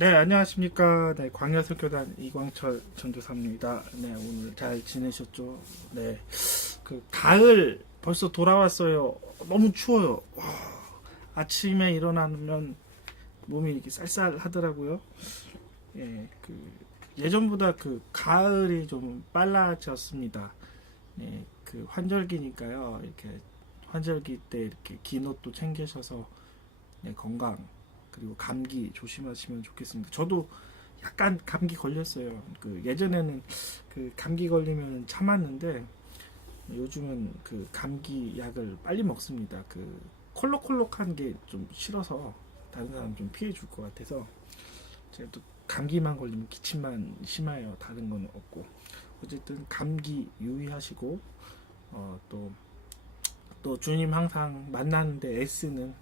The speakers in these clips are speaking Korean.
네, 안녕하십니까. 네, 광야설교단 이광철 전도사입니다. 네, 오늘 잘 지내셨죠? 네, 가을 벌써 돌아왔어요. 너무 추워요. 와, 아침에 일어나면 몸이 이렇게 쌀쌀하더라고요. 예, 예전보다 가을이 좀 빨라졌습니다. 예, 환절기니까요. 이렇게 환절기 때 이렇게 긴 옷도 챙기셔서 네, 건강 그리고 감기 조심하시면 좋겠습니다. 저도 약간 감기 걸렸어요. 예전에는 감기 걸리면 참았는데 요즘은 감기 약을 빨리 먹습니다. 콜록콜록한 게 좀 싫어서 다른 사람 좀 피해 줄 것 같아서 제가 또 감기만 걸리면 기침만 심해요. 다른 건 없고 어쨌든 감기 유의하시고 또 주님 항상 만나는데 애쓰는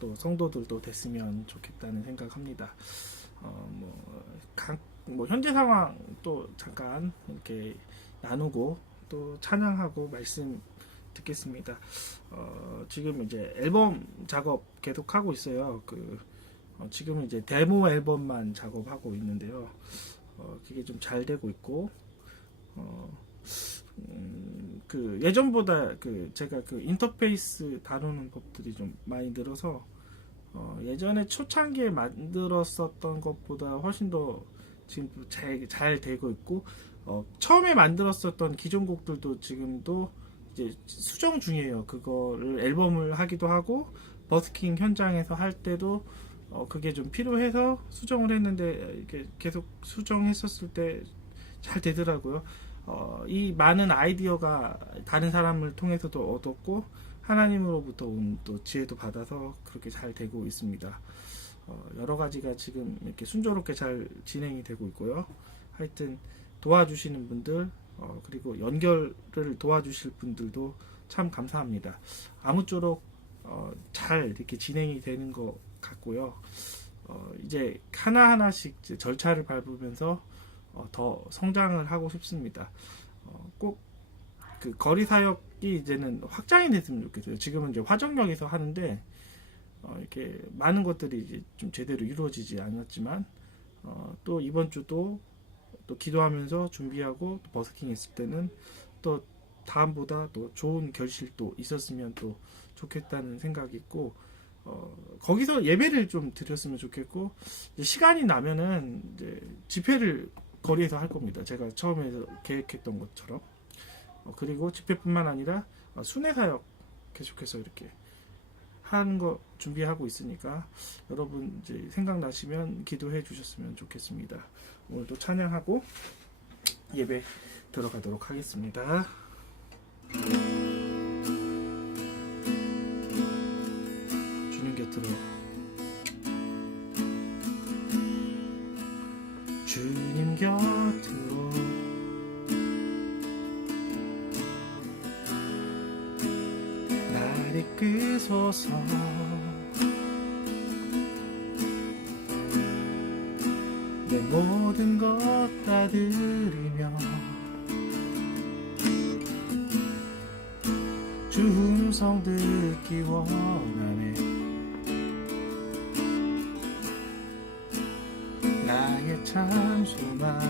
또 성도들도 됐으면 좋겠다는 생각합니다. 현재 상황 또 잠깐 이렇게 나누고 또 찬양하고 말씀 듣겠습니다. 지금 이제 앨범 작업 계속 하고 있어요. 지금은 이제 데모 앨범만 작업하고 있는데요. 그게 좀 잘 되고 있고, 예전보다 제가 인터페이스 다루는 법들이 좀 많이 늘어서 예전에 초창기에 만들었었던 것보다 훨씬 더 지금 잘 되고 있고 처음에 만들었었던 기존 곡들도 지금도 이제 수정 중이에요. 그거를 앨범을 하기도 하고 버스킹 현장에서 할 때도 그게 좀 필요해서 수정을 했는데 이렇게 계속 수정했었을 때 잘 되더라고요. 이 많은 아이디어가 다른 사람을 통해서도 얻었고 하나님으로부터 온 또 지혜도 받아서 그렇게 잘 되고 있습니다. 여러 가지가 지금 이렇게 순조롭게 잘 진행이 되고 있고요. 하여튼 도와주시는 분들 그리고 연결을 도와주실 분들도 참 감사합니다. 아무쪼록 잘 이렇게 진행이 되는 것 같고요. 이제 하나하나씩 이제 절차를 밟으면서 더 성장을 하고 싶습니다. 꼭 거리 사역이 이제는 확장이 됐으면 좋겠어요. 지금은 이제 화정역에서 하는데 이렇게 많은 것들이 이제 좀 제대로 이루어지지 않았지만 또 이번 주도 또 기도하면서 준비하고 또 버스킹 했을 때는 또 다음보다 또 좋은 결실도 있었으면 또 좋겠다는 생각이 있고 거기서 예배를 좀 드렸으면 좋겠고 시간이 나면은 이제 집회를 거리에서 할 겁니다. 제가 처음에 계획했던 것처럼 그리고 집회뿐만 아니라 순회 사역 계속해서 이렇게 하는 거 준비하고 있으니까 여러분 이제 생각나시면 기도해 주셨으면 좋겠습니다. 오늘도 찬양하고 예배 들어가도록 하겠습니다. 주님 곁으로 주님 곁으로 날 이끄소서 내 모든 것 다 드리며 주 음성 듣기 원하네 나의 참 소망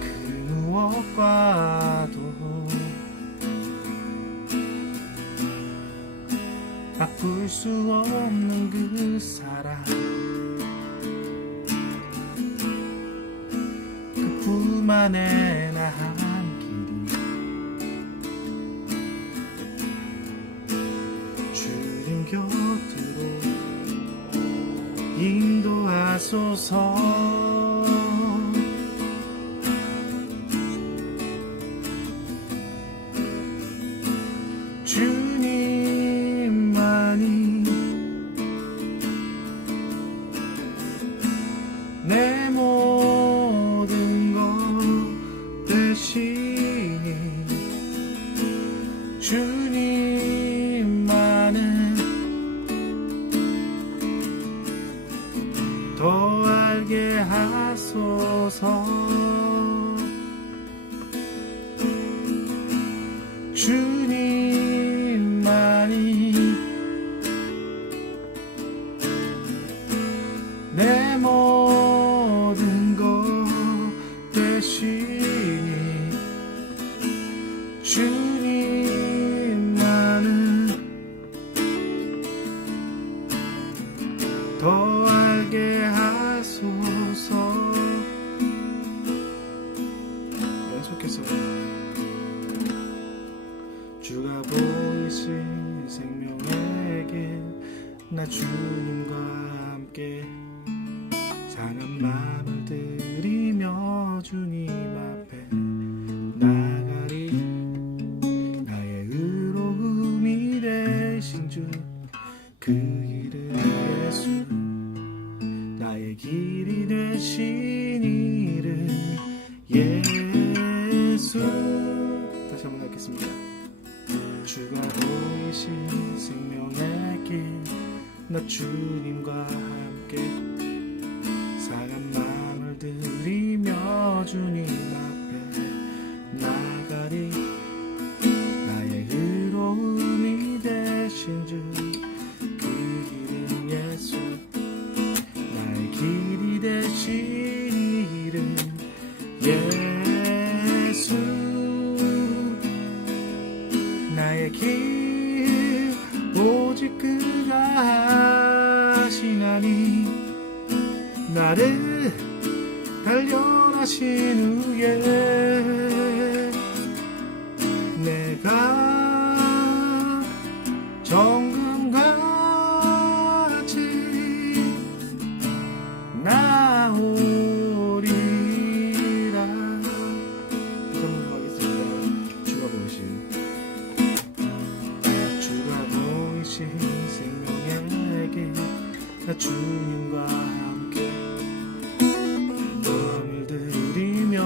그 무엇과도 바꿀 수 없는 그 사랑 그 품 안에 나 한 길이 주님 곁으로 인도하소서 주님만이 내 모든 것 되시니 주님만은 더 알게 하소서 주님만이 더 알게 하소서. 연속해서 주가 보이신 생명의 길, 나 주님과 함께 상한 마음을 들이며 주님 앞에 나가리. 나의 의로움이 되신 주 그 이름 예수, 나의 길이 되신 이름 예수. 다시 한번 하겠습니다. 주가 보이신 생명의 길, 나 주님과 함께 상한 마음을 들이며 주님 앞에 나가리. 나의 의로움이 되신 주 그 이름 예수, 나의 길이 되신 이름 예수. 나의 길 오직 그가 하시나니, 나를 단련하신 후에 내가 정금같이 나오리라. 하겠습니다. 주가 보이신 생명의 길, 나 주님과 함께 마음을 들이며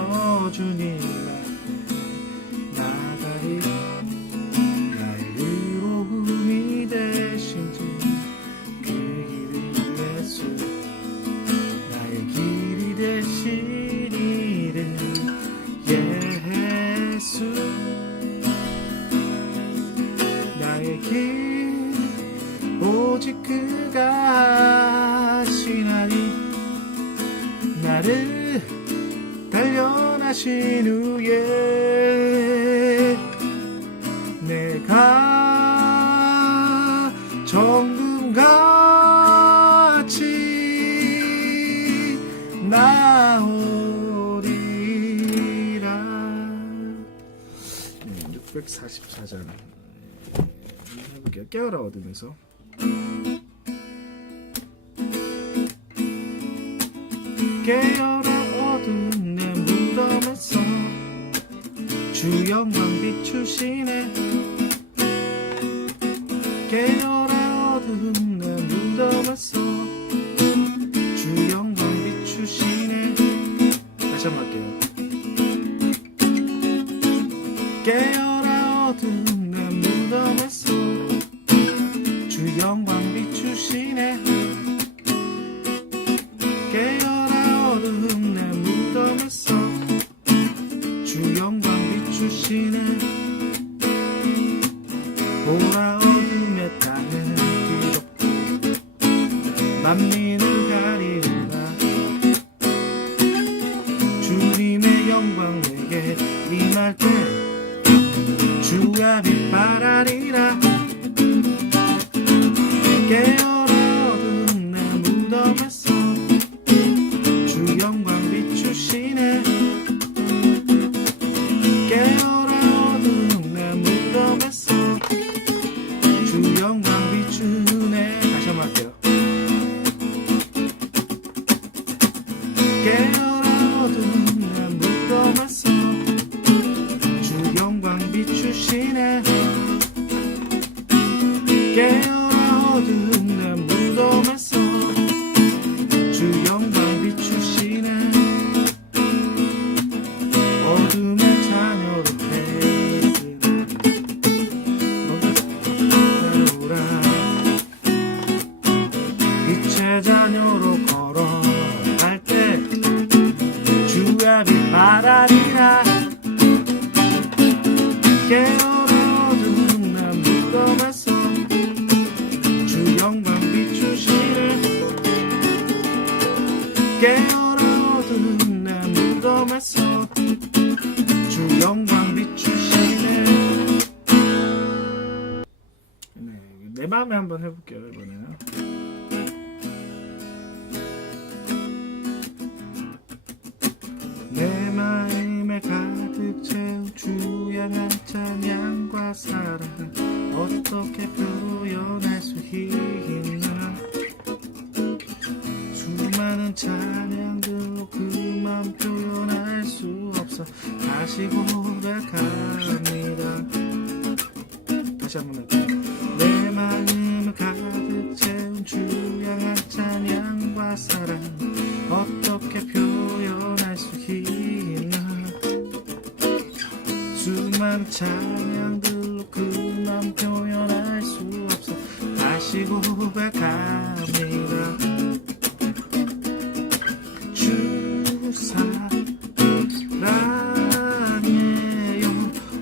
주님 앞에 나가리. 나의 의로움이 되신 주 그 이름 예수, 나의 길이 되신 이름 예수. 나의 길 오직 그가 하시나니, 나를 단련하신 후에 내가 정금같이 나오리라. 644장 해볼게요. 깨어라 어둠에서. 깨어라 어둠 내 무덤에서 주 영광 비추시네. 깨어라 어둠 내 무덤에서 주 영광 비추시네. 다시 한번 할게요. 깨어라 어둠 내 무덤에서 주 영광 비추시네. 깨어라 어둠 내 무덤에서 주 영광 비추시네. 보라 어둠의 땅은 뒤덮고 만민을 가리우나. 주님의 영광 내게 임할 때 주가 빛발하리라. 깨어라 어둠 내 무덤에서 주 영광 비추시네. 깨어라 어둠 내 무덤에서 주 영광 비추네. 다시 한번 할게요. 깨어라 어둠 내 무덤에서 주 영광 비추시네. 깨어라 어둠 내 무덤에서 주 영광 비추시네. 어둠의 자녀로 태어나 빛의 자녀로 걸어갈 때 주가 빛발하리라. 깨어라 어둠 내 무덤에서 주 영광 비추시네. 깨어라 어둠 내 무덤에서 주 영광 비추시네. 네, 내 마음에 한번 해볼게요. 이번에는 찬양들로 그만 표현할 수 없어 다시 고백합니다. 다시 한번 할게요. 내 마음을 가득 채운 주 향한 찬양과 사랑 어떻게 표현할 수 있나. 수많은 찬양들로 그만 표현할 수 없어 다시 고백합니다. 주 사랑해요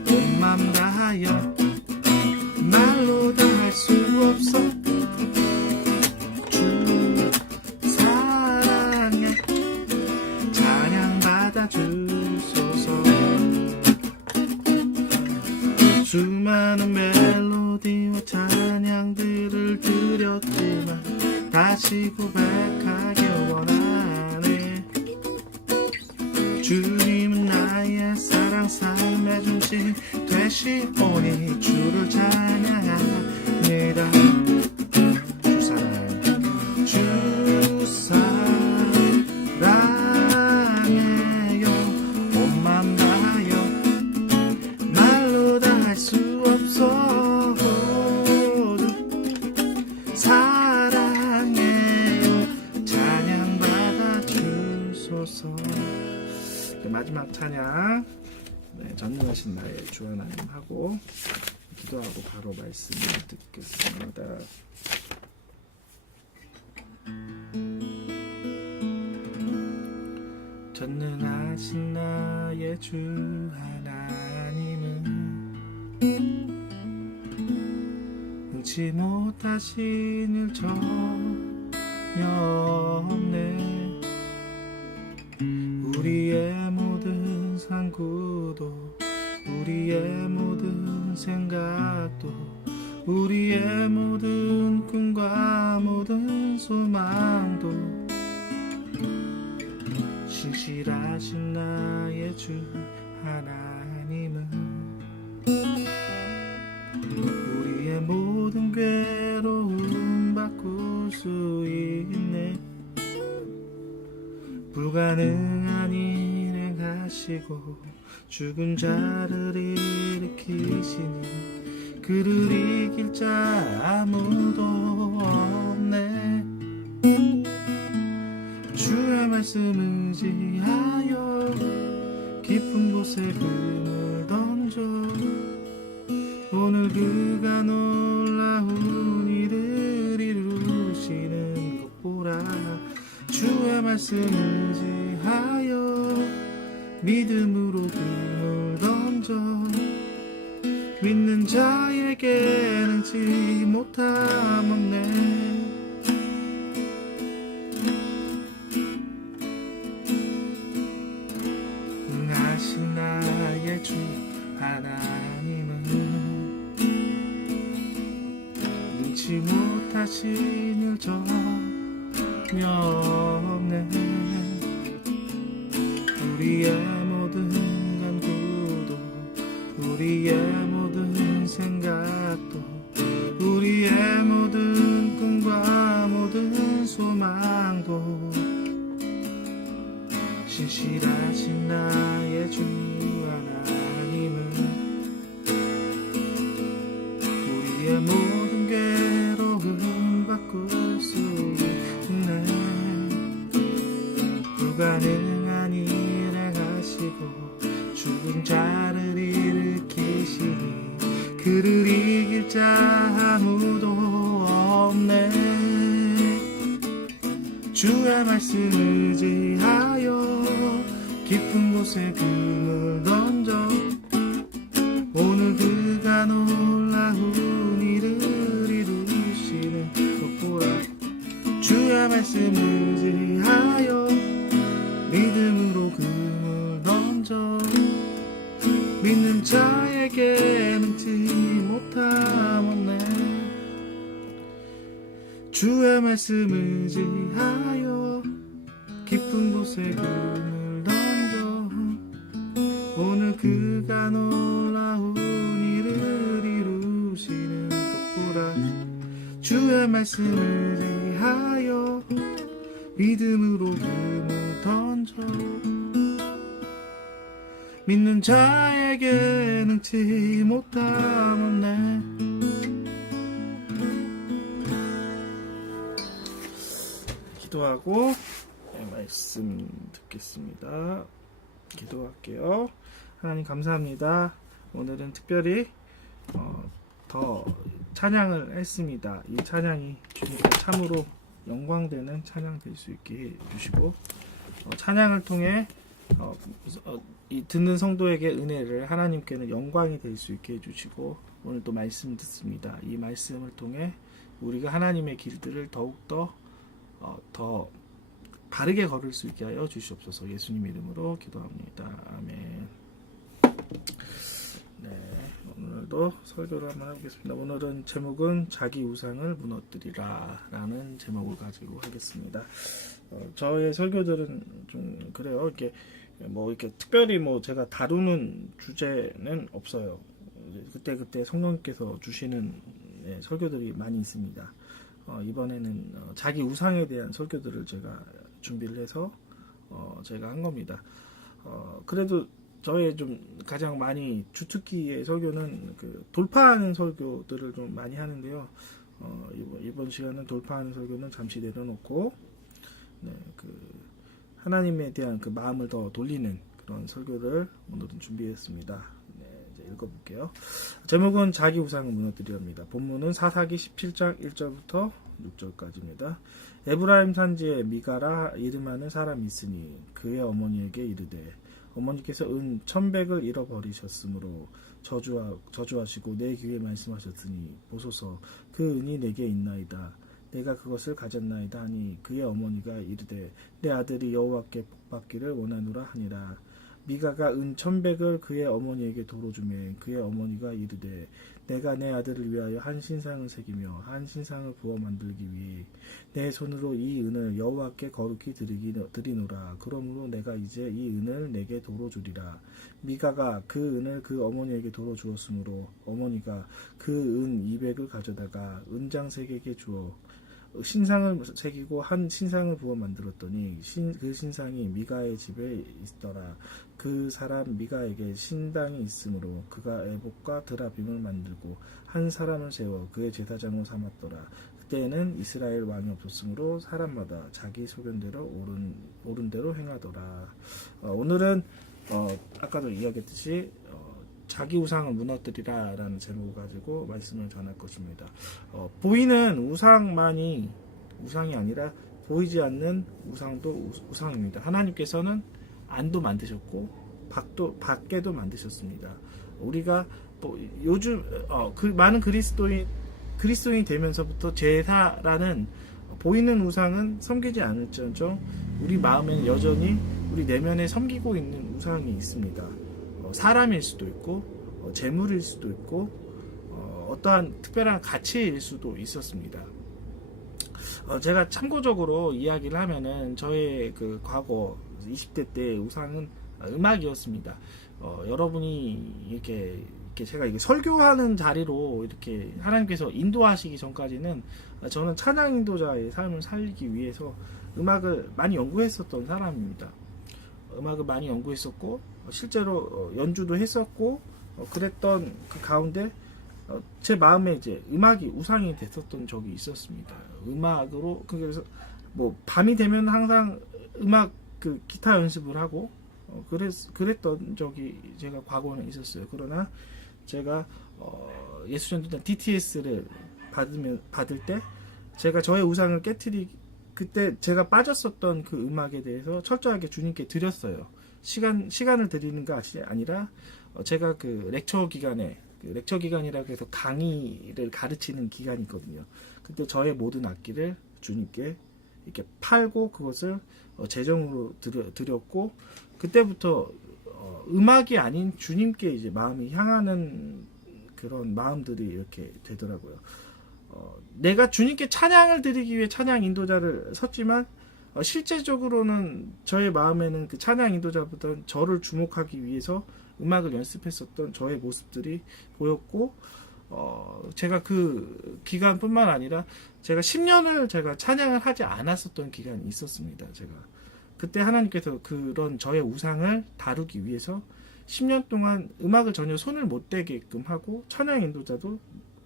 온 맘 다하여 말로 다 할 수 없어. 주 사랑해 찬양 받아주소서. 수많은 멜로디와 찬양들을 드렸지만 다시 고백하길 원하네. 주님은 나의 사랑 삶의 중심 되시오니 주를 찬양합니다. 주 사랑해요 온 맘 다하여 말로 다 할 수 없어. 사랑해요 찬양 받아주소서. 마지막 찬양 전능하신 나의 주 하나님 하고 기도하고 바로 말씀을 듣겠습니다. 전능하신 나의 주 하나님은 능치 못하신 일 전혀 없네. 우리의 모든 상구도 우리의 모든 생각도 우리의 모든 꿈과 모든 소망도 신실하신 나의 주 하나님은 우리의 모든 괴로움 바꿀 수 있네. 불가능한 일 행하시고 죽은 자를 일으키시니 그를 이길 자 아무도 없네. 주의 말씀 의지하여 깊은 곳에 금을 던져 오늘 그가 놀라운 일을 이루시는 것 보라. 주의 말씀 의지하여 믿음으로 금을 던져 믿는 자에게는 지 못함 없네. 응하신 나의 주 하나님은 능치 못하신 일 전혀 없네. 우리의 모든 간구도 우리의 모든 생각도 우리의 모든 꿈과 모든 소망도 신실하신 나의 주 하나님은 우리의 모든 괴로움 바꿀 수 있네. 불가능한 일을 하시고 죽은 자를 일으키시니 그를 이길 자 아무도 없네. 주의 말씀 의지하여 깊은 곳에 금을 던져 오늘 그가 놀라운 일을 이루시는 것 보라. 주의 말씀 의지하여 믿음으로 금을 던져 믿는 자에게 능치 못함 없네. 주의 말씀 의지하여 깊은 곳에 금을 던져 오늘 그가 놀라운 일을 이루시는 것 보라. 주의 말씀 의지하여 믿음으로 금을 던져 믿는 자에게 능치 못함 없네. 기도하고 말씀 듣겠습니다. 기도할게요. 하나님 감사합니다. 오늘은 특별히 더 찬양을 했습니다. 이 찬양이 주님께 참으로 영광되는 찬양 될 수 있게 해주시고 찬양을 통해 이 듣는 성도에게 은혜를 하나님께는 영광이 될 수 있게 해주시고 오늘 또 말씀 듣습니다. 이 말씀을 통해 우리가 하나님의 길들을 더욱더 더 바르게 걸을 수 있게 하여 주시옵소서. 예수님 이름으로 기도합니다. 아멘. 네, 오늘도 설교를 한번 해보겠습니다. 오늘은 제목은 자기 우상을 무너뜨리라 라는 제목을 가지고 하겠습니다. 저의 설교들은 좀 그래요. 이렇게 특별히 제가 다루는 주제는 없어요. 그때 성령님께서 주시는 설교들이 많이 있습니다. 이번에는 자기 우상에 대한 설교들을 제가 준비를 해서 제가 한 겁니다. 그래도 저의 좀 가장 많이 주특기의 설교는 돌파하는 설교들을 좀 많이 하는데요. 이번 시간은 돌파하는 설교는 잠시 내려놓고 하나님에 대한 마음을 더 돌리는 그런 설교를 오늘은 준비했습니다. 이제 읽어볼게요. 제목은 자기 우상을 무너뜨리랍니다. 본문은 사사기 17장 1절부터 6절까지입니다. 에브라임 산지에 미가라 이름하는 사람이 있으니 그의 어머니에게 이르되 어머니께서 은 1,100을 잃어버리셨으므로 저주하시고 내 귀에 말씀하셨으니 보소서 그 은이 내게 있나이다. 내가 그것을 가졌나이다 하니 그의 어머니가 이르되 내 아들이 여호와께 복받기를 원하노라 하니라. 미가가 은 1,100을 그의 어머니에게 도로 주매 그의 어머니가 이르되 내가 내 아들을 위하여 한 신상을 새기며 한 신상을 부어 만들기 위해 내 손으로 이 은을 여호와께 거룩히 드리노라. 그러므로 내가 이제 이 은을 내게 도로 주리라. 미가가 그 은을 그 어머니에게 도로 주었으므로 어머니가 그 은 200을 가져다가 은장 3개에게 주어 신상을 새기고 한 신상을 부어 만들었더니 그 신상이 미가의 집에 있더라. 그 사람 미가에게 신당이 있으므로 그가 에봇과 드라빔을 만들고 한 사람을 세워 그의 제사장으로 삼았더라. 그때에는 이스라엘 왕이 없었으므로 사람마다 자기 소견대로 옳은 대로 행하더라. 오늘은 아까도 이야기했듯이 자기 우상을 무너뜨리라 라는 제목을 가지고 말씀을 전할 것입니다. 보이는 우상만이 우상이 아니라 보이지 않는 우상도 우상입니다. 하나님께서는 안도 만드셨고 밖에도 만드셨습니다. 우리가 요즘 많은 그리스도인이 되면서부터 제사라는 보이는 우상은 섬기지 않을지언정 우리 마음에는 여전히 우리 내면에 섬기고 있는 우상이 있습니다. 사람일 수도 있고 재물일 수도 있고 어떠한 특별한 가치일 수도 있었습니다. 제가 참고적으로 이야기를 하면은 저의 과거 20대 때 우상은 음악이었습니다. 여러분이 이렇게 제가 설교하는 자리로 이렇게 하나님께서 인도하시기 전까지는 저는 찬양 인도자의 삶을 살기 위해서 음악을 많이 연구했었던 사람입니다. 음악을 많이 연구했었고 실제로 연주도 했었고 그랬던 그 가운데 제 마음에 이제 음악이 우상이 됐었던 적이 있었습니다. 음악으로 그래서 밤이 되면 항상 음악 기타 연습을 하고 그랬던 적이 제가 과거는 있었어요. 그러나 제가 예수전도단 DTS를 받을 때 제가 저의 우상을 그때 제가 빠졌었던 그 음악에 대해서 철저하게 주님께 드렸어요. 시간을 드리는 게 아니라 제가 렉처 기간이라고 해서 강의를 가르치는 기간이 있거든요. 그때 저의 모든 악기를 주님께 이렇게 팔고 그것을 재정으로 드렸고 그때부터 음악이 아닌 주님께 이제 마음이 향하는 그런 마음들이 이렇게 되더라고요. 내가 주님께 찬양을 드리기 위해 찬양 인도자를 섰지만 실제적으로는 저의 마음에는 그 찬양 인도자보다는 저를 주목하기 위해서 음악을 연습했었던 저의 모습들이 보였고 제가 그 기간뿐만 아니라 제가 10년을 제가 찬양을 하지 않았었던 기간이 있었습니다. 제가 그때 하나님께서 그런 저의 우상을 다루기 위해서 10년 동안 음악을 전혀 손을 못 대게끔 하고 찬양 인도자도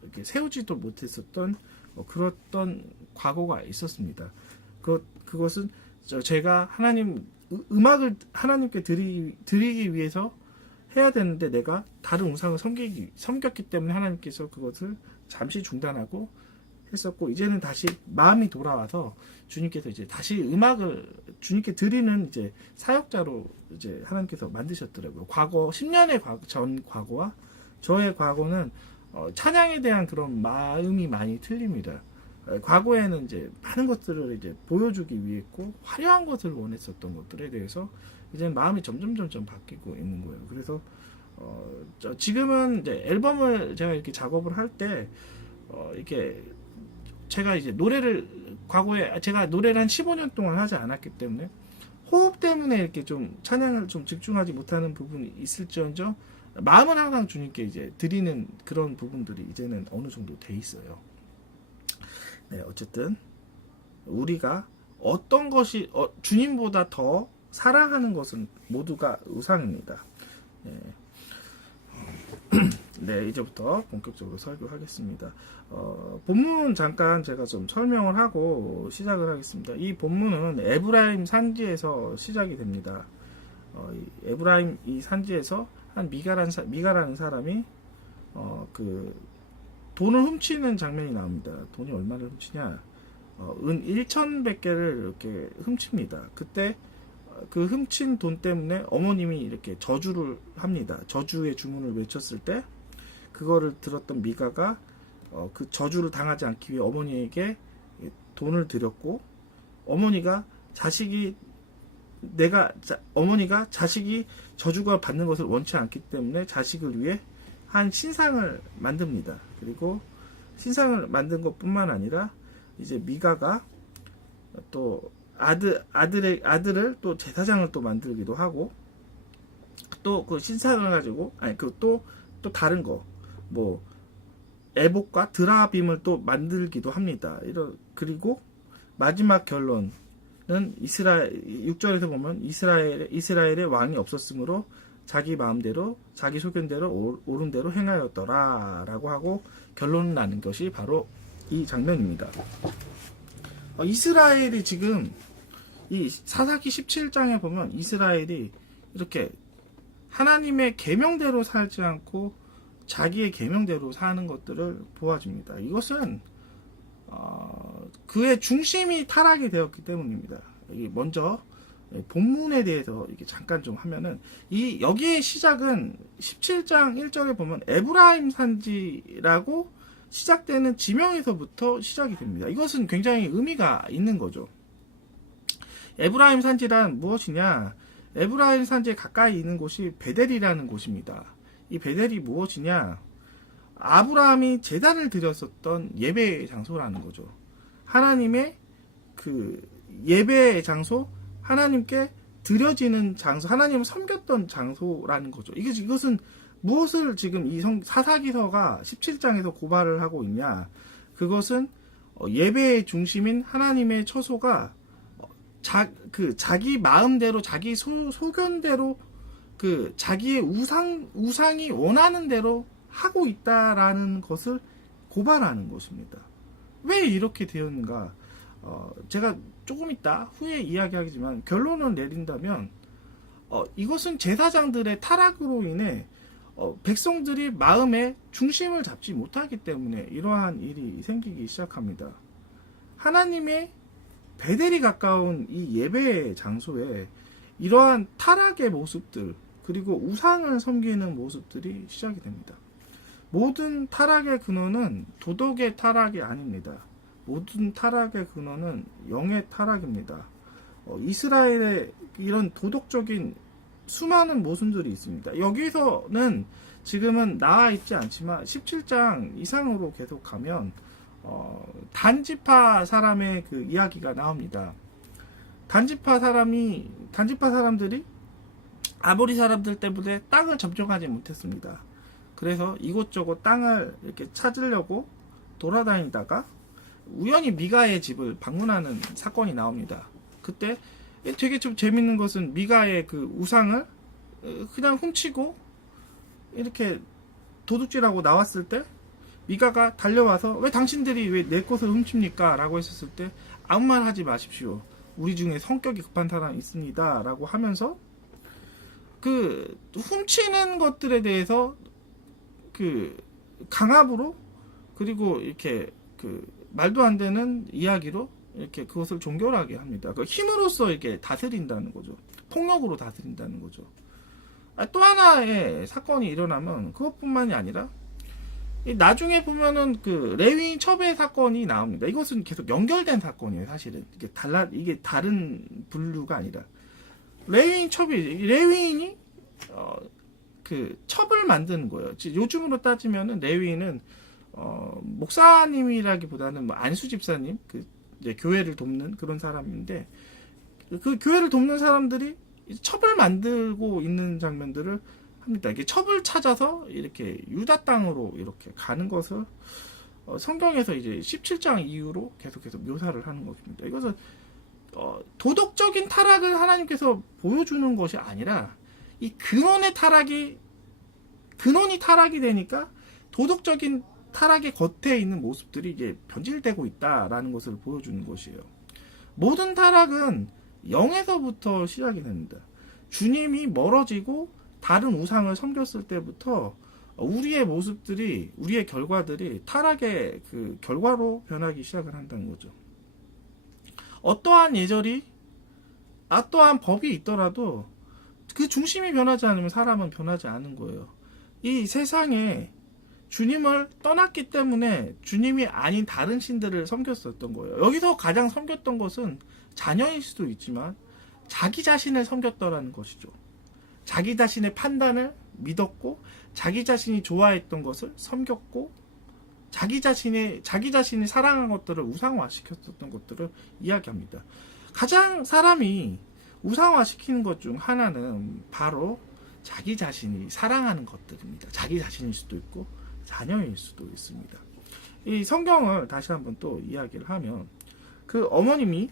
이렇게 세우지도 못했었던 그랬던 과거가 있었습니다. 그것은 제가 음악을 하나님께 드리기 위해서 해야 되는데 내가 다른 우상을 섬겼기 때문에 하나님께서 그것을 잠시 중단하고 했었고, 이제는 다시 마음이 돌아와서 주님께서 이제 다시 음악을 주님께 드리는 이제 사역자로 이제 하나님께서 만드셨더라고요. 10년의 전 과거와 저의 과거는 찬양에 대한 그런 마음이 많이 틀립니다. 과거에는 이제 많은 것들을 이제 보여주기 위했고 화려한 것을 원했었던 것들에 대해서 이제 마음이 점점 바뀌고 있는 거예요. 그래서 지금은 이제 앨범을 제가 이렇게 작업을 할 때 이렇게 제가 이제 과거에 제가 노래를 한 15년 동안 하지 않았기 때문에 호흡 때문에 이렇게 좀 찬양을 좀 집중하지 못하는 부분이 있을지언정 마음은 항상 주님께 이제 드리는 그런 부분들이 이제는 어느 정도 돼 있어요. 네, 어쨌든 우리가 어떤 것이 주님보다 더 사랑하는 것은 모두가 우상입니다. 네. 네, 이제부터 본격적으로 설교하겠습니다. 본문 잠깐 제가 좀 설명을 하고 시작을 하겠습니다. 이 본문은 에브라임 산지에서 시작이 됩니다. 에브라임 이 산지에서 한 미가라는 사람이 그 돈을 훔치는 장면이 나옵니다. 돈이 얼마를 훔치냐? 은 1,100개를 이렇게 훔칩니다. 그때 그 훔친 돈 때문에 어머님이 이렇게 저주를 합니다. 저주의 주문을 외쳤을 때 그거를 들었던 미가가 그 저주를 당하지 않기 위해 어머니에게 돈을 드렸고, 어머니가 자식이 저주가 받는 것을 원치 않기 때문에 자식을 위해 한 신상을 만듭니다. 그리고 신상을 만든 것뿐만 아니라 이제 미가가 또 아들을 또 제사장을 또 만들기도 하고, 또 그 신상을 가지고 또 다른 거 뭐 에봇과 드라빔을 또 만들기도 합니다. 그리고 마지막 결론은 6절에서 보면 이스라엘의 왕이 없었으므로 자기 마음대로 자기 소견대로 옳은 대로 행하였더라 라고 하고 결론을 나는 것이 바로 이 장면입니다. 이스라엘이 지금 이 사사기 17장에 보면 이스라엘이 이렇게 하나님의 계명대로 살지 않고 자기의 계명대로 사는 것들을 보아줍니다. 이것은 그의 중심이 타락이 되었기 때문입니다. 먼저 본문에 대해서 이렇게 잠깐 좀 하면은 여기의 시작은 17장 1절에 보면 에브라임 산지라고 시작되는 지명에서부터 시작이 됩니다. 이것은 굉장히 의미가 있는 거죠. 에브라임 산지란 무엇이냐? 에브라임 산지에 가까이 있는 곳이 베델이라는 곳입니다. 이 베델이 무엇이냐? 아브라함이 제단을 드렸었던 예배의 장소라는 거죠. 하나님의 그 예배의 장소, 하나님께 드려지는 장소, 하나님을 섬겼던 장소라는 거죠. 이것은 무엇을 지금 이 사사기서가 17장에서 고발을 하고 있냐? 그것은 예배의 중심인 하나님의 처소가 자기 마음대로 자기 소견대로 그 자기의 우상이 원하는 대로 하고 있다라는 것을 고발하는 것입니다. 왜 이렇게 되었는가? 제가 조금 이따 후에 이야기하겠지만 결론을 내린다면 이것은 제사장들의 타락으로 인해 백성들이 마음의 중심을 잡지 못하기 때문에 이러한 일이 생기기 시작합니다. 하나님의 베델이 가까운 이 예배 장소에 이러한 타락의 모습들, 그리고 우상을 섬기는 모습들이 시작이 됩니다. 모든 타락의 근원은 도덕의 타락이 아닙니다. 모든 타락의 근원은 영의 타락입니다. 이스라엘의 이런 도덕적인 수많은 모순들이 있습니다. 여기서는 지금은 나와 있지 않지만 17장 이상으로 계속 가면 단지파 사람의 그 이야기가 나옵니다. 단지파 사람들이 아모리 사람들 때문에 땅을 점령하지 못했습니다. 그래서 이곳저곳 땅을 이렇게 찾으려고 돌아다니다가 우연히 미가의 집을 방문하는 사건이 나옵니다. 그때 되게 좀 재밌는 것은 미가의 그 우상을 그냥 훔치고 이렇게 도둑질하고 나왔을 때 미가가 달려와서 왜 당신들이 왜 내 것을 훔칩니까? 라고 했었을 때 아무 말 하지 마십시오. 우리 중에 성격이 급한 사람이 있습니다. 라고 하면서 그 훔치는 것들에 대해서 그 강압으로 그리고 이렇게 그 말도 안 되는 이야기로 이렇게 그것을 종결하게 합니다. 그 힘으로써 이렇게 다스린다는 거죠. 폭력으로 다스린다는 거죠. 또 하나의 사건이 일어나면 그것뿐만이 아니라 나중에 보면은 그 레위인 첩의 사건이 나옵니다. 이것은 계속 연결된 사건이에요. 사실은 이게 다른 분류가 아니라 레위인이 그 첩을 만드는 거예요. 요즘으로 따지면은 레위인은 목사님이라기보다는 뭐 안수 집사님, 그 이제 교회를 돕는 그런 사람인데 그 교회를 돕는 사람들이 첩을 만들고 있는 장면들을 합니다. 이게 첩을 찾아서 이렇게 유다 땅으로 이렇게 가는 것을 성경에서 이제 17장 이후로 계속해서 묘사를 하는 것입니다. 이것은 도덕적인 타락을 하나님께서 보여주는 것이 아니라 이 근원이 타락이 되니까 도덕적인 타락의 겉에 있는 모습들이 이제 변질되고 있다라는 것을 보여주는 것이에요. 모든 타락은 영에서부터 시작이 됩니다. 주님이 멀어지고 다른 우상을 섬겼을 때부터 우리의 모습들이, 우리의 결과들이 타락의 그 결과로 변하기 시작을 한다는 거죠. 어떠한 예절이, 어떠한 법이 있더라도 그 중심이 변하지 않으면 사람은 변하지 않은 거예요. 이 세상에 주님을 떠났기 때문에 주님이 아닌 다른 신들을 섬겼었던 거예요. 여기서 가장 섬겼던 것은 자녀일 수도 있지만 자기 자신을 섬겼더라는 것이죠. 자기 자신의 판단을 믿었고 자기 자신이 좋아했던 것을 섬겼고 자기 자신이 사랑한 것들을 우상화시켰었던 것들을 이야기합니다. 가장 사람이 우상화시키는 것 중 하나는 바로 자기 자신이 사랑하는 것들입니다. 자기 자신일 수도 있고 자녀일 수도 있습니다. 이 성경을 다시 한번 또 이야기를 하면 그 어머님이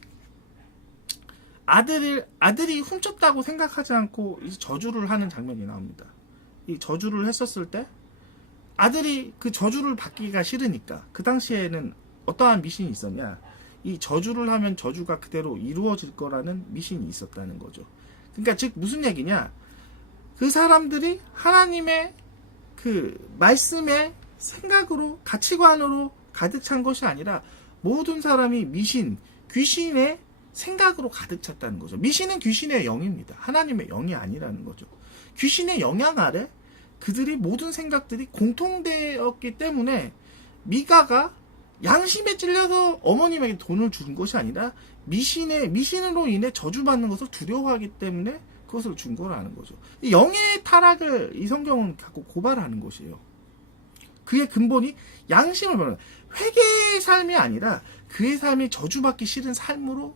아들이 훔쳤다고 생각하지 않고 이제 저주를 하는 장면이 나옵니다. 이 저주를 했었을 때 아들이 그 저주를 받기가 싫으니까 그 당시에는 어떠한 미신이 있었냐? 이 저주를 하면 저주가 그대로 이루어질 거라는 미신이 있었다는 거죠. 그러니까 즉 무슨 얘기냐? 그 사람들이 하나님의 그 말씀의 생각으로 가치관으로 가득 찬 것이 아니라 모든 사람이 미신, 귀신의 생각으로 가득 찼다는 거죠. 미신은 귀신의 영입니다. 하나님의 영이 아니라는 거죠. 귀신의 영향 아래 그들이 모든 생각들이 공통되었기 때문에 미가가 양심에 찔려서 어머님에게 돈을 준 것이 아니라 미신으로 인해 저주받는 것을 두려워하기 때문에 그것을 준 거라는 거죠. 영의 타락을 이 성경은 갖고 고발하는 것이에요. 그의 근본이 양심을 버는 회개의 삶이 아니라 그의 삶이 저주받기 싫은 삶으로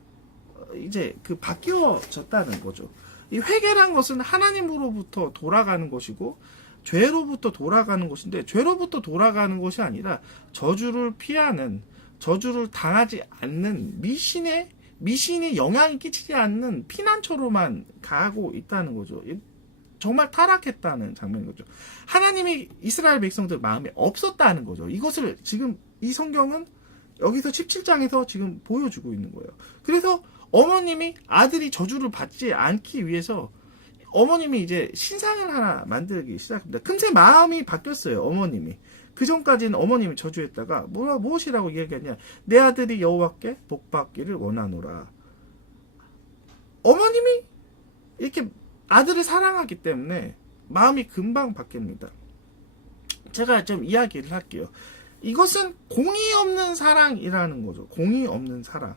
이제 그 바뀌어졌다는 거죠. 이 회개란 것은 하나님으로부터 돌아가는 것이고 죄로부터 돌아가는 것인데 죄로부터 돌아가는 것이 아니라 저주를 피하는 저주를 당하지 않는 미신이 영향이 끼치지 않는 피난처로만 가고 있다는 거죠. 정말 타락했다는 장면인 거죠. 하나님이 이스라엘 백성들 마음에 없었다는 거죠. 이것을 지금 이 성경은 여기서 17장에서 지금 보여주고 있는 거예요. 그래서 어머님이 아들이 저주를 받지 않기 위해서 어머님이 이제 신상을 하나 만들기 시작합니다. 금세 마음이 바뀌었어요. 어머님이. 그 전까지는 어머님이 저주했다가 무엇이라고 이야기했냐? 내 아들이 여호와께 복받기를 원하노라. 어머님이 이렇게 아들을 사랑하기 때문에 마음이 금방 바뀝니다. 제가 좀 이야기를 할게요. 이것은 공의 없는 사랑이라는 거죠. 공의 없는 사랑.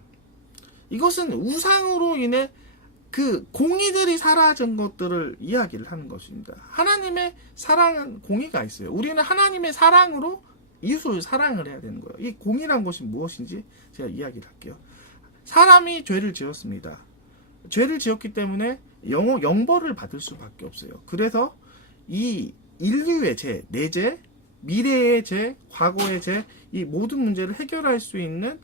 이것은 우상으로 인해 그 공의들이 사라진 것들을 이야기를 하는 것입니다. 하나님의 사랑은 공의가 있어요. 우리는 하나님의 사랑으로 이웃을 사랑을 해야 되는 거예요. 이 공의란 것이 무엇인지 제가 이야기를 할게요. 사람이 죄를 지었습니다. 죄를 지었기 때문에 영벌을 받을 수밖에 없어요. 그래서 이 인류의 죄, 내 죄, 미래의 죄, 과거의 죄, 이 모든 문제를 해결할 수 있는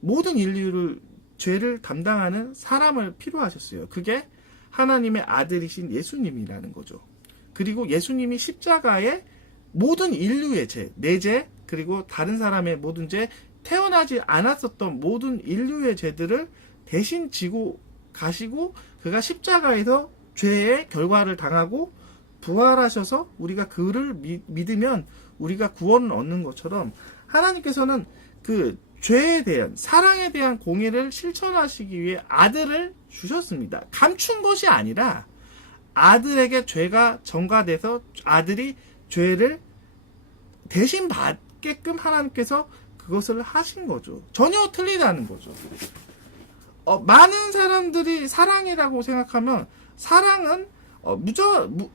모든 인류를 죄를 담당하는 사람을 필요하셨어요. 그게 하나님의 아들이신 예수님이라는 거죠. 그리고 예수님이 십자가에 모든 인류의 죄, 내 죄, 그리고 다른 사람의 모든 죄, 태어나지 않았었던 모든 인류의 죄들을 대신 지고 가시고 그가 십자가에서 죄의 결과를 당하고 부활하셔서 우리가 그를 믿으면 우리가 구원을 얻는 것처럼 하나님께서는 그 죄에 대한 사랑에 대한 공의를 실천하시기 위해 아들을 주셨습니다. 감춘 것이 아니라 아들에게 죄가 전가돼서 아들이 죄를 대신 받게끔 하나님께서 그것을 하신 거죠. 전혀 틀리다는 거죠. 많은 사람들이 사랑이라고 생각하면 사랑은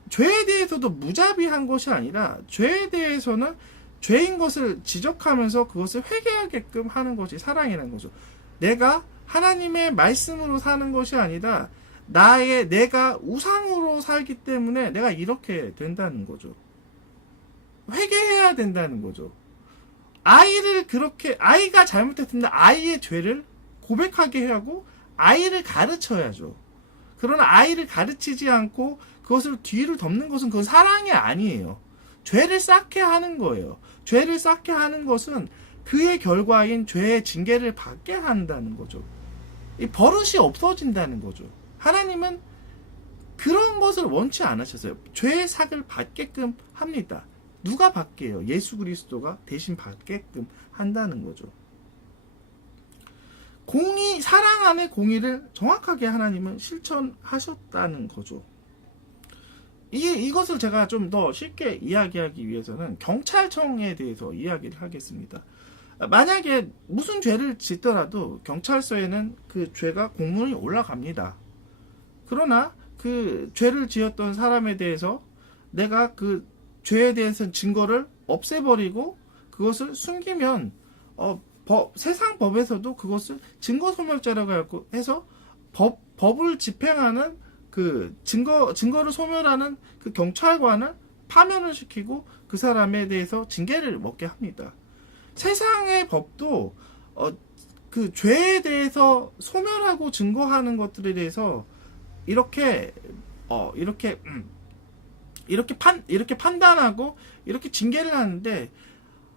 죄에 대해서도 무자비한 것이 아니라 죄에 대해서는 죄인 것을 지적하면서 그것을 회개하게끔 하는 것이 사랑이라는 거죠. 내가 하나님의 말씀으로 사는 것이 아니라 내가 우상으로 살기 때문에 내가 이렇게 된다는 거죠. 회개해야 된다는 거죠. 아이가 잘못했는데 아이의 죄를 고백하게 하고 아이를 가르쳐야죠. 그러나 아이를 가르치지 않고 그것을 뒤를 덮는 것은 그건 사랑이 아니에요. 죄를 쌓게 하는 거예요. 죄를 쌓게 하는 것은 그의 결과인 죄의 징계를 받게 한다는 거죠. 이 버릇이 없어진다는 거죠. 하나님은 그런 것을 원치 않으셨어요. 죄의 삭을 받게끔 합니다. 누가 받게요? 예수 그리스도가 대신 받게끔 한다는 거죠. 사랑 안의 공의를 정확하게 하나님은 실천하셨다는 거죠. 이것을 제가 좀 더 쉽게 이야기하기 위해서는 경찰청에 대해서 이야기를 하겠습니다. 만약에 무슨 죄를 짓더라도 경찰서에는 그 죄가 공문이 올라갑니다. 그러나 그 죄를 지었던 사람에 대해서 내가 그 죄에 대해서 증거를 없애버리고 그것을 숨기면 세상 법에서도 그것을 증거소멸죄라고 해서 법을 집행하는 그 증거를 소멸하는 그 경찰관을 파면을 시키고 그 사람에 대해서 징계를 먹게 합니다. 세상의 법도 그 죄에 대해서 소멸하고 증거하는 것들에 대해서 이렇게 판단하고 이렇게 징계를 하는데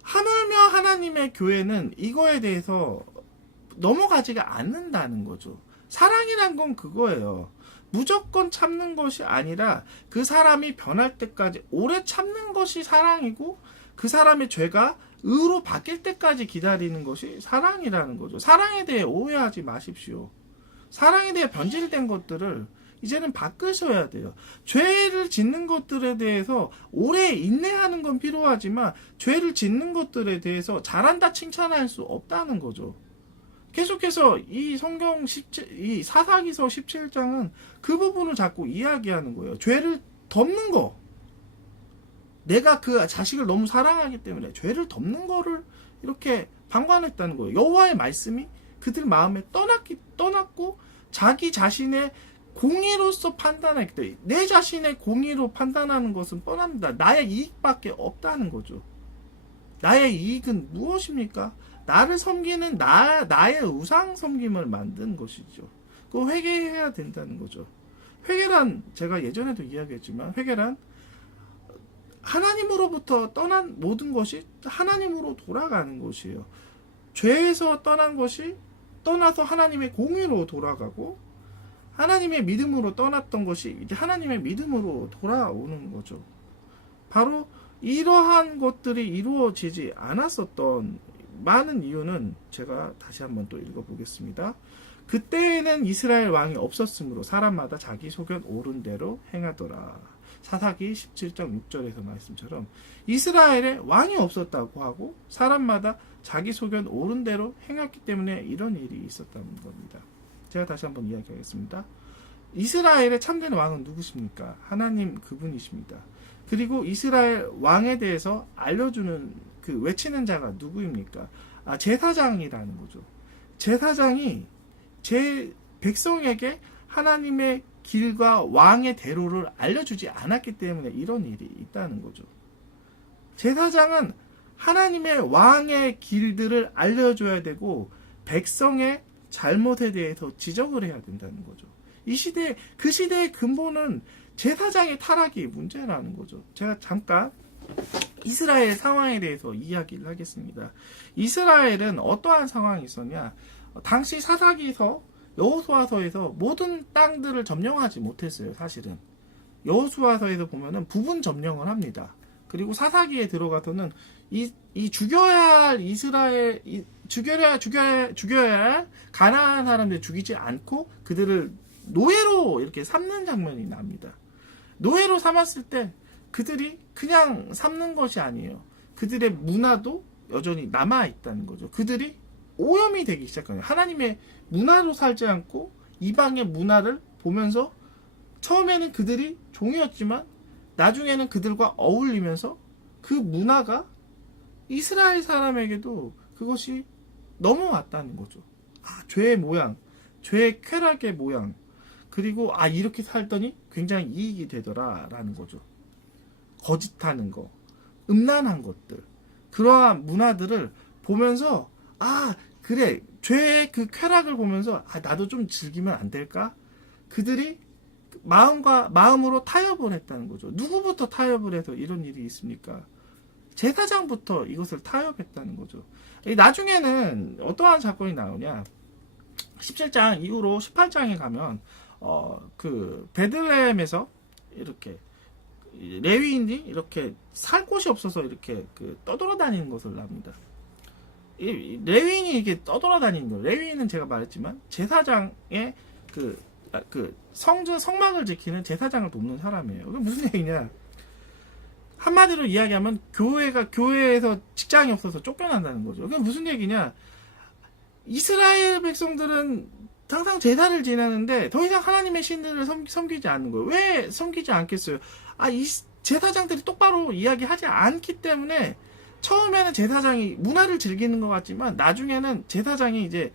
하물며 하나님의 교회는 이거에 대해서 넘어가지가 않는다는 거죠. 사랑이란 건 그거예요. 무조건 참는 것이 아니라 그 사람이 변할 때까지 오래 참는 것이 사랑이고 그 사람의 죄가 의로 바뀔 때까지 기다리는 것이 사랑이라는 거죠. 사랑에 대해 오해하지 마십시오. 사랑에 대해 변질된 것들을 이제는 바꾸셔야 돼요. 죄를 짓는 것들에 대해서 오래 인내하는 건 필요하지만 죄를 짓는 것들에 대해서 잘한다 칭찬할 수 없다는 거죠. 계속해서 이 이 사사기서 17장은 그 부분을 자꾸 이야기하는 거예요. 죄를 덮는 거. 내가 그 자식을 너무 사랑하기 때문에 죄를 덮는 거를 이렇게 방관했다는 거예요. 여호와의 말씀이 그들 마음에 떠났고 자기 자신의 공의로서 판단했기 때문에 내 자신의 공의로 판단하는 것은 뻔합니다. 나의 이익밖에 없다는 거죠. 나의 이익은 무엇입니까? 나를 섬기는 나의 우상 섬김을 만든 것이죠. 그거 회개해야 된다는 거죠. 회개란 제가 예전에도 이야기했지만 회개란 하나님으로부터 떠난 모든 것이 하나님으로 돌아가는 것이에요. 죄에서 떠나서 하나님의 공의로 돌아가고 하나님의 믿음으로 떠났던 것이 이제 하나님의 믿음으로 돌아오는 거죠. 바로 이러한 것들이 이루어지지 않았었던 많은 이유는 제가 다시 한번 또 읽어보겠습니다. 그때에는 이스라엘 왕이 없었으므로 사람마다 자기 소견 옳은 대로 행하더라. 사사기 17장 6절에서 말씀처럼 이스라엘에 왕이 없었다고 하고 사람마다 자기 소견 옳은 대로 행했기 때문에 이런 일이 있었다는 겁니다. 제가 다시 한번 이야기하겠습니다. 이스라엘의 참된 왕은 누구십니까? 하나님 그분이십니다. 그리고 이스라엘 왕에 대해서 알려주는 그 외치는 자가 누구입니까? 제사장이라는 거죠. 제사장이 제 백성에게 하나님의 길과 왕의 대로를 알려주지 않았기 때문에 이런 일이 있다는 거죠. 제사장은 하나님의 왕의 길들을 알려줘야 되고 백성의 잘못에 대해서 지적을 해야 된다는 거죠. 그 시대의 근본은 제사장의 타락이 문제라는 거죠. 제가 잠깐 이스라엘 상황에 대해서 이야기를 하겠습니다. 이스라엘은 어떠한 상황이 있었냐? 당시 사사기서 여호수아서에서 모든 땅들을 점령하지 못했어요. 사실은 여호수아서에서 보면은 부분 점령을 합니다. 그리고 사사기에 들어가서는 이 죽여야 할 이스라엘 죽여야 할 가나안 사람들 죽이지 않고 그들을 노예로 이렇게 삼는 장면이 납니다. 노예로 삼았을 때 그들이 그냥 삼는 것이 아니에요. 그들의 문화도 여전히 남아 있다는 거죠. 그들이 오염이 되기 시작하는 거예요. 하나님의 문화로 살지 않고 이방의 문화를 보면서 처음에는 그들이 종이었지만 나중에는 그들과 어울리면서 그 문화가 이스라엘 사람에게도 그것이 넘어왔다는 거죠. 죄의 모양, 죄의 쾌락의 모양, 그리고 이렇게 살더니 굉장히 이익이 되더라라는 거죠. 거짓하는 거, 음란한 것들, 그러한 문화들을 보면서 그래, 죄의 그 쾌락을 보면서 나도 좀 즐기면 안 될까? 그들이 마음으로 타협을 했다는 거죠. 누구부터 타협을 해서 이런 일이 있습니까? 제사장부터 이것을 타협했다는 거죠. 나중에는 어떠한 사건이 나오냐? 17장 이후로 18장에 가면 그 베들레헴에서 이렇게 레위인이 이렇게 살 곳이 없어서 이렇게 떠돌아다니는 것을 납니다. 레위인이 이렇게 떠돌아다니는 거예요. 레위인은 제가 말했지만 제사장의 성막을 지키는 제사장을 돕는 사람이에요. 그게 무슨 얘기냐? 한마디로 이야기하면 교회에서 직장이 없어서 쫓겨난다는 거죠. 그게 무슨 얘기냐? 이스라엘 백성들은 항상 제사를 지내는데 더 이상 하나님의 신들을 섬기지 않는 거예요. 왜 섬기지 않겠어요? 이 제사장들이 똑바로 이야기하지 않기 때문에 처음에는 제사장이 문화를 즐기는 것 같지만 나중에는 제사장이 이제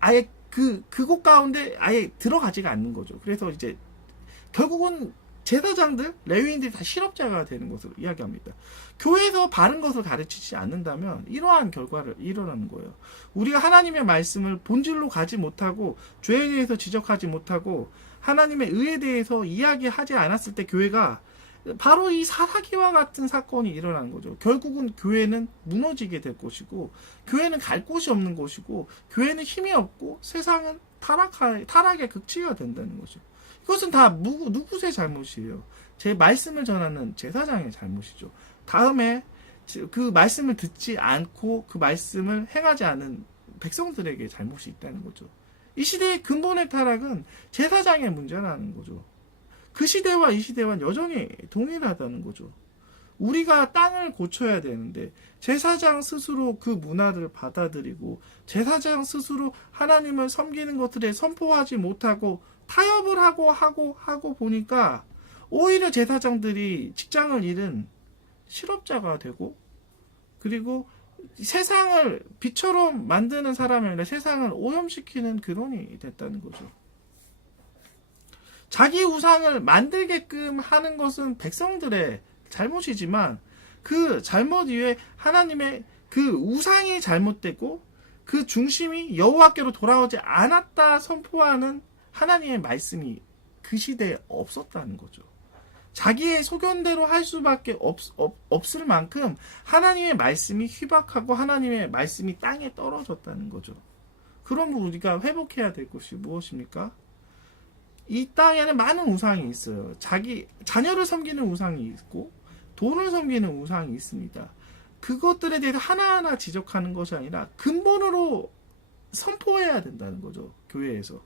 아예 그곳 가운데 아예 들어가지가 않는 거죠. 그래서 이제 결국은 제사장들, 레위인들이 다 실업자가 되는 것을 이야기합니다. 교회에서 바른 것을 가르치지 않는다면 이러한 결과를 일어나는 거예요. 우리가 하나님의 말씀을 본질로 가지 못하고 죄에 대해서 지적하지 못하고 하나님의 의에 대해서 이야기하지 않았을 때 교회가 바로 이 사사기와 같은 사건이 일어나는 거죠. 결국은 교회는 무너지게 될 것이고 교회는 갈 곳이 없는 것이고 교회는 힘이 없고 세상은 타락의 극치가 된다는 거죠. 이것은 다 누구의 잘못이에요? 제 말씀을 전하는 제사장의 잘못이죠. 다음에 그 말씀을 듣지 않고 그 말씀을 행하지 않은 백성들에게 잘못이 있다는 거죠. 이 시대의 근본의 타락은 제사장의 문제라는 거죠. 그 시대와 이 시대와는 여전히 동일하다는 거죠. 우리가 땅을 고쳐야 되는데 제사장 스스로 그 문화를 받아들이고 제사장 스스로 하나님을 섬기는 것들에 선포하지 못하고 타협을 하고 보니까 오히려 제사장들이 직장을 잃은 실업자가 되고 그리고 세상을 빛처럼 만드는 사람이 아니라 세상을 오염시키는 근원이 됐다는 거죠. 자기 우상을 만들게끔 하는 것은 백성들의 잘못이지만 그 잘못 이후에 하나님의 그 우상이 잘못됐고 그 중심이 여호와께로 돌아오지 않았다 선포하는 하나님의 말씀이 그 시대에 없었다는 거죠. 자기의 소견대로 할 수밖에 없을 만큼 하나님의 말씀이 희박하고 하나님의 말씀이 땅에 떨어졌다는 거죠. 그러면 우리가 회복해야 될 것이 무엇입니까? 이 땅에는 많은 우상이 있어요. 자녀를 섬기는 우상이 있고 돈을 섬기는 우상이 있습니다. 그것들에 대해서 하나하나 지적하는 것이 아니라 근본으로 선포해야 된다는 거죠. 교회에서.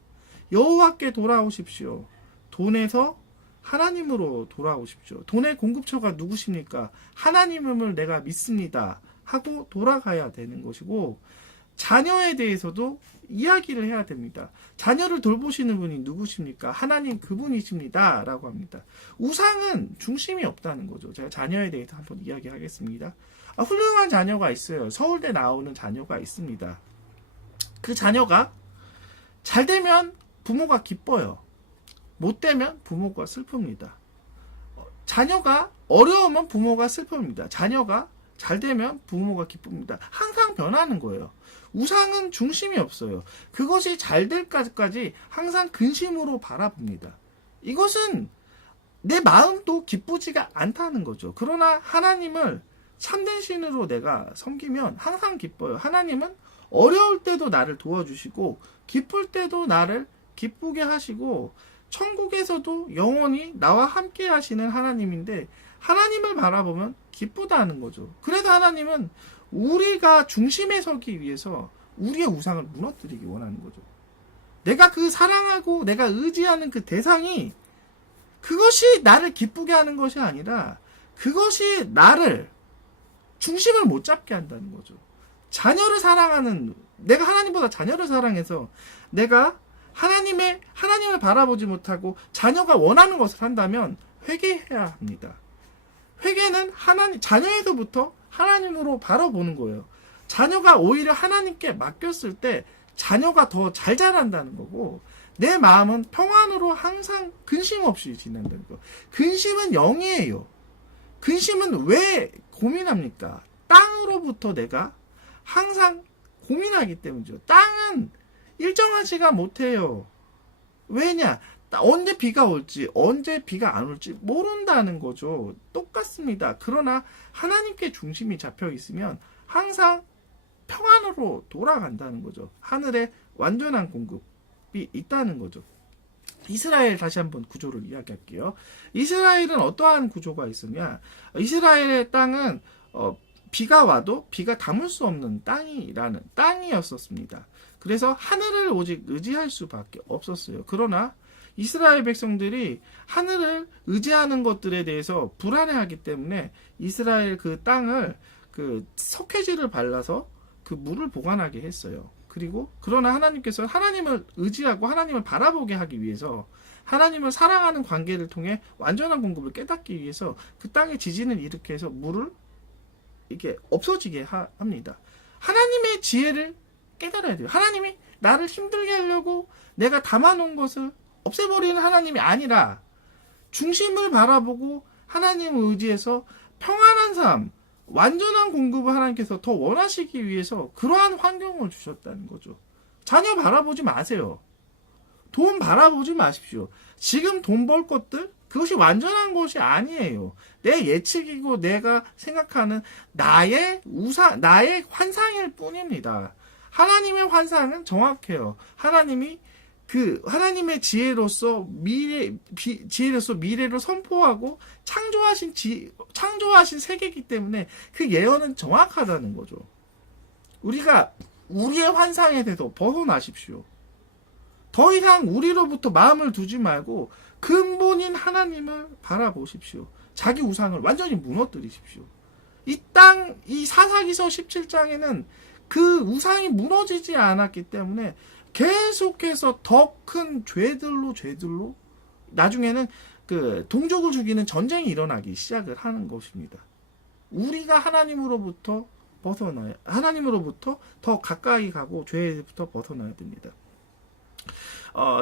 여호와께 돌아오십시오. 돈에서 하나님으로 돌아오십시오. 돈의 공급처가 누구십니까? 하나님을 내가 믿습니다. 하고 돌아가야 되는 것이고 자녀에 대해서도 이야기를 해야 됩니다. 자녀를 돌보시는 분이 누구십니까? 하나님 그분이십니다. 라고 합니다. 우상은 중심이 없다는 거죠. 제가 자녀에 대해서 한번 이야기하겠습니다. 훌륭한 자녀가 있어요. 서울대 나오는 자녀가 있습니다. 그 자녀가 잘 되면 부모가 기뻐요. 못 되면 부모가 슬픕니다. 자녀가 어려우면 부모가 슬픕니다. 자녀가 잘 되면 부모가 기쁩니다. 항상 변하는 거예요. 우상은 중심이 없어요. 그것이 잘 될 때까지 항상 근심으로 바라봅니다. 이것은 내 마음도 기쁘지가 않다는 거죠. 그러나 하나님을 참된 신으로 내가 섬기면 항상 기뻐요. 하나님은 어려울 때도 나를 도와주시고 기쁠 때도 나를 기쁘게 하시고 천국에서도 영원히 나와 함께 하시는 하나님인데 하나님을 바라보면 기쁘다는 거죠. 그래서 하나님은 우리가 중심에 서기 위해서 우리의 우상을 무너뜨리기 원하는 거죠. 내가 그 사랑하고 내가 의지하는 그 대상이 그것이 나를 기쁘게 하는 것이 아니라 그것이 나를 중심을 못 잡게 한다는 거죠. 자녀를 사랑하는, 내가 하나님보다 자녀를 사랑해서 내가 하나님을 바라보지 못하고 자녀가 원하는 것을 한다면 회개해야 합니다. 회개는 자녀에서부터 하나님으로 바라보는 거예요. 자녀가 오히려 하나님께 맡겼을 때 자녀가 더 잘 자란다는 거고 내 마음은 평안으로 항상 근심 없이 지낸다는 거. 근심은 영이에요. 근심은 왜 고민합니까? 땅으로부터 내가 항상 고민하기 때문이죠. 땅은 일정하지가 못해요. 왜냐? 언제 비가 올지, 언제 비가 안 올지 모른다는 거죠. 똑같습니다. 그러나 하나님께 중심이 잡혀 있으면 항상 평안으로 돌아간다는 거죠. 하늘에 완전한 공급이 있다는 거죠. 이스라엘 다시 한번 구조를 이야기할게요. 이스라엘은 어떠한 구조가 있으냐? 이스라엘의 땅은 비가 와도 비가 담을 수 없는 땅이었었습니다. 그래서 하늘을 오직 의지할 수밖에 없었어요. 그러나 이스라엘 백성들이 하늘을 의지하는 것들에 대해서 불안해하기 때문에 이스라엘 그 땅을 그 석회질을 발라서 그 물을 보관하게 했어요. 그러나 하나님께서 하나님을 의지하고 하나님을 바라보게 하기 위해서 하나님을 사랑하는 관계를 통해 완전한 공급을 깨닫기 위해서 그 땅에 지진을 일으켜서 물을 이렇게 없어지게 합니다. 하나님의 지혜를 깨달아야 돼요. 하나님이 나를 힘들게 하려고 내가 담아놓은 것을 없애버리는 하나님이 아니라 중심을 바라보고 하나님을 의지해서 평안한 삶, 완전한 공급을 하나님께서 더 원하시기 위해서 그러한 환경을 주셨다는 거죠. 자녀 바라보지 마세요. 돈 바라보지 마십시오. 지금 돈 벌 것들 그것이 완전한 것이 아니에요. 내 예측이고 내가 생각하는 나의 나의 환상일 뿐입니다. 하나님의 환상은 정확해요. 하나님의 지혜로서 미래로 선포하고 창조하신 세계이기 때문에 그 예언은 정확하다는 거죠. 우리가 우리의 환상에 대해서 벗어나십시오. 더 이상 우리로부터 마음을 두지 말고 근본인 하나님을 바라보십시오. 자기 우상을 완전히 무너뜨리십시오. 이 사사기서 17장에는 그 우상이 무너지지 않았기 때문에 계속해서 더 큰 죄들로 나중에는 그 동족을 죽이는 전쟁이 일어나기 시작을 하는 것입니다. 우리가 하나님으로부터 더 가까이 가고 죄에부터 벗어나야 됩니다.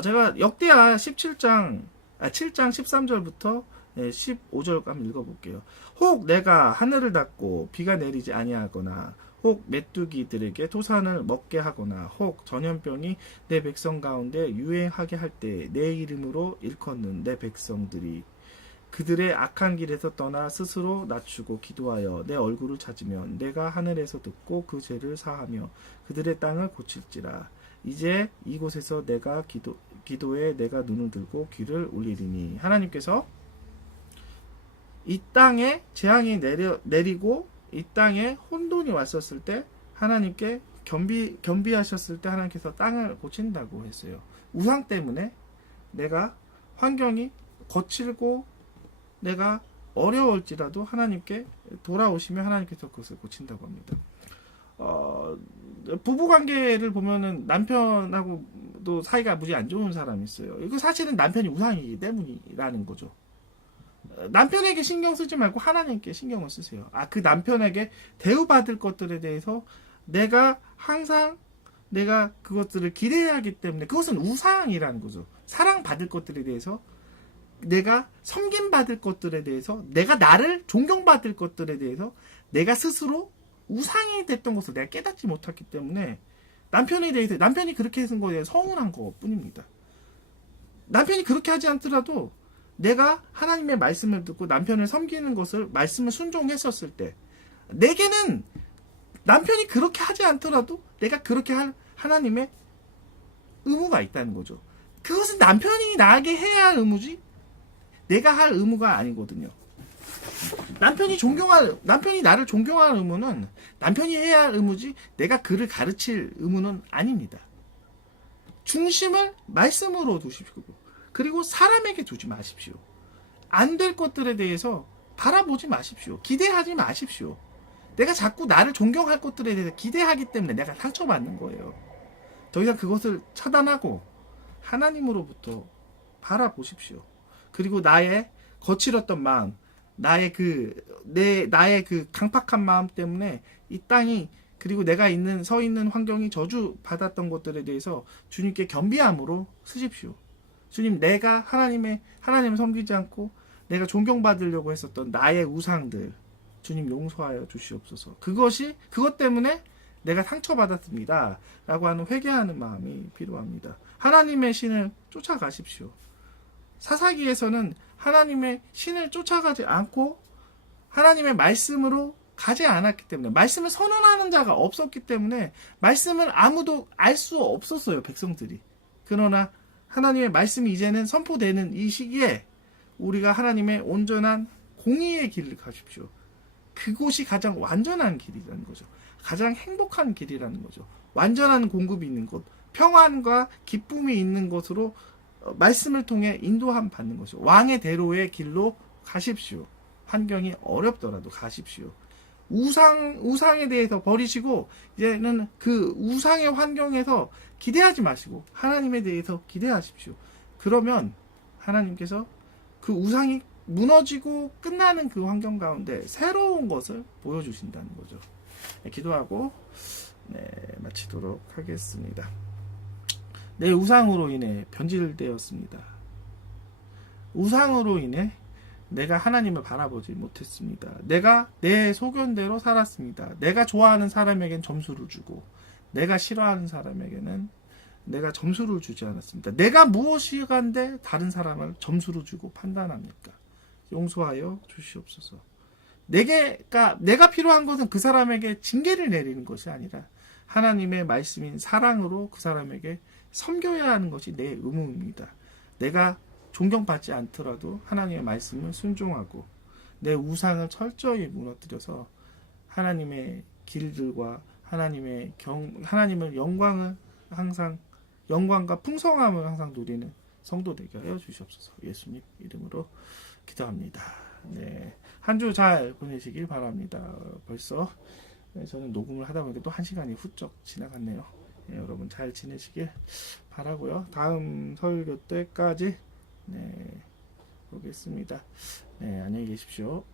제가 역대하 7장 13절부터 15절 한번 읽어볼게요. 혹 내가 하늘을 닫고 비가 내리지 아니하거나 혹 메뚜기들에게 토산을 먹게 하거나 혹 전염병이 내 백성 가운데 유행하게 할 때 내 이름으로 일컫는 내 백성들이 그들의 악한 길에서 떠나 스스로 낮추고 기도하여 내 얼굴을 찾으면 내가 하늘에서 듣고 그 죄를 사하며 그들의 땅을 고칠지라. 이제 이곳에서 내가 기도에 내가 눈을 들고 귀를 올리리니. 하나님께서 이 땅에 재앙이 내리고 이 땅에 혼돈이 왔었을 때 하나님께 겸비하셨을 때 하나님께서 땅을 고친다고 했어요. 우상 때문에 내가 환경이 거칠고 내가 어려울지라도 하나님께 돌아오시면 하나님께서 그것을 고친다고 합니다. 부부관계를 보면은 남편하고도 사이가 무지 안 좋은 사람이 있어요. 이거 사실은 남편이 우상이기 때문이라는 거죠. 남편에게 신경 쓰지 말고 하나님께 신경을 쓰세요. 그 남편에게 대우받을 것들에 대해서 내가 항상 내가 그것들을 기대해야 하기 때문에 그것은 우상이라는 거죠. 사랑받을 것들에 대해서, 내가 섬김받을 것들에 대해서, 내가 나를 존경받을 것들에 대해서 내가 스스로 우상이 됐던 것을 내가 깨닫지 못했기 때문에 남편에 대해서, 남편이 그렇게 해준 거에 대해서 서운한 것 뿐입니다. 남편이 그렇게 하지 않더라도 내가 하나님의 말씀을 듣고 남편을 섬기는 것을, 말씀을 순종했었을 때, 내게는 남편이 그렇게 하지 않더라도 내가 그렇게 할 하나님의 의무가 있다는 거죠. 그것은 남편이 나에게 해야 할 의무지 내가 할 의무가 아니거든요. 남편이 나를 존경할 의무는 남편이 해야 할 의무지 내가 그를 가르칠 의무는 아닙니다. 중심을 말씀으로 두십시오. 그리고 사람에게 두지 마십시오. 안 될 것들에 대해서 바라보지 마십시오. 기대하지 마십시오. 내가 자꾸 나를 존경할 것들에 대해서 기대하기 때문에 내가 상처받는 거예요. 더 이상 그것을 차단하고 하나님으로부터 바라보십시오. 그리고 나의 거칠었던 마음, 나의 그 강팍한 마음 때문에 이 땅이, 그리고 내가 서 있는 환경이 저주받았던 것들에 대해서 주님께 겸비함으로 쓰십시오. 주님, 내가 하나님을 섬기지 않고 내가 존경받으려고 했었던 나의 우상들, 주님 용서하여 주시옵소서. 그것 때문에 내가 상처받았습니다 라고 하는 회개하는 마음이 필요합니다. 하나님의 신을 쫓아가십시오. 사사기에서는 하나님의 신을 쫓아가지 않고 하나님의 말씀으로 가지 않았기 때문에, 말씀을 선언하는 자가 없었기 때문에 말씀을 아무도 알 수 없었어요, 백성들이. 그러나 하나님의 말씀이 이제는 선포되는 이 시기에 우리가 하나님의 온전한 공의의 길을 가십시오. 그곳이 가장 완전한 길이라는 거죠. 가장 행복한 길이라는 거죠. 완전한 공급이 있는 곳, 평안과 기쁨이 있는 곳으로 말씀을 통해 인도함 받는 것이죠. 왕의 대로의 길로 가십시오. 환경이 어렵더라도 가십시오. 우상에 대해서 버리시고 이제는 그 우상의 환경에서 기대하지 마시고 하나님에 대해서 기대하십시오. 그러면 하나님께서 그 우상이 무너지고 끝나는 그 환경 가운데 새로운 것을 보여주신다는 거죠. 네, 기도하고 마치도록 하겠습니다. 내 우상으로 인해 변질되었습니다. 우상으로 인해 내가 하나님을 바라보지 못했습니다. 내가 내 소견대로 살았습니다. 내가 좋아하는 사람에겐 점수를 주고 내가 싫어하는 사람에게는 내가 점수를 주지 않았습니다. 내가 무엇이 간데 다른 사람을 점수를 주고 판단합니까? 용서하여 주시옵소서. 내가 필요한 것은 그 사람에게 징계를 내리는 것이 아니라 하나님의 말씀인 사랑으로 그 사람에게 섬겨야 하는 것이 내 의무입니다. 내가 존경받지 않더라도 하나님의 말씀을 순종하고 내 우상을 철저히 무너뜨려서 하나님의 길들과 하나님을 영광과 풍성함을 항상 누리는 성도 되게 하여 주시옵소서. 예수님 이름으로 기도합니다. 네, 한 주 잘 보내시길 바랍니다. 벌써 저는 녹음을 하다 보니까 또 1시간이 훌쩍 지나갔네요. 네, 여러분 잘 지내시길 바라고요. 다음 설교 때까지 보겠습니다. 네, 안녕히 계십시오.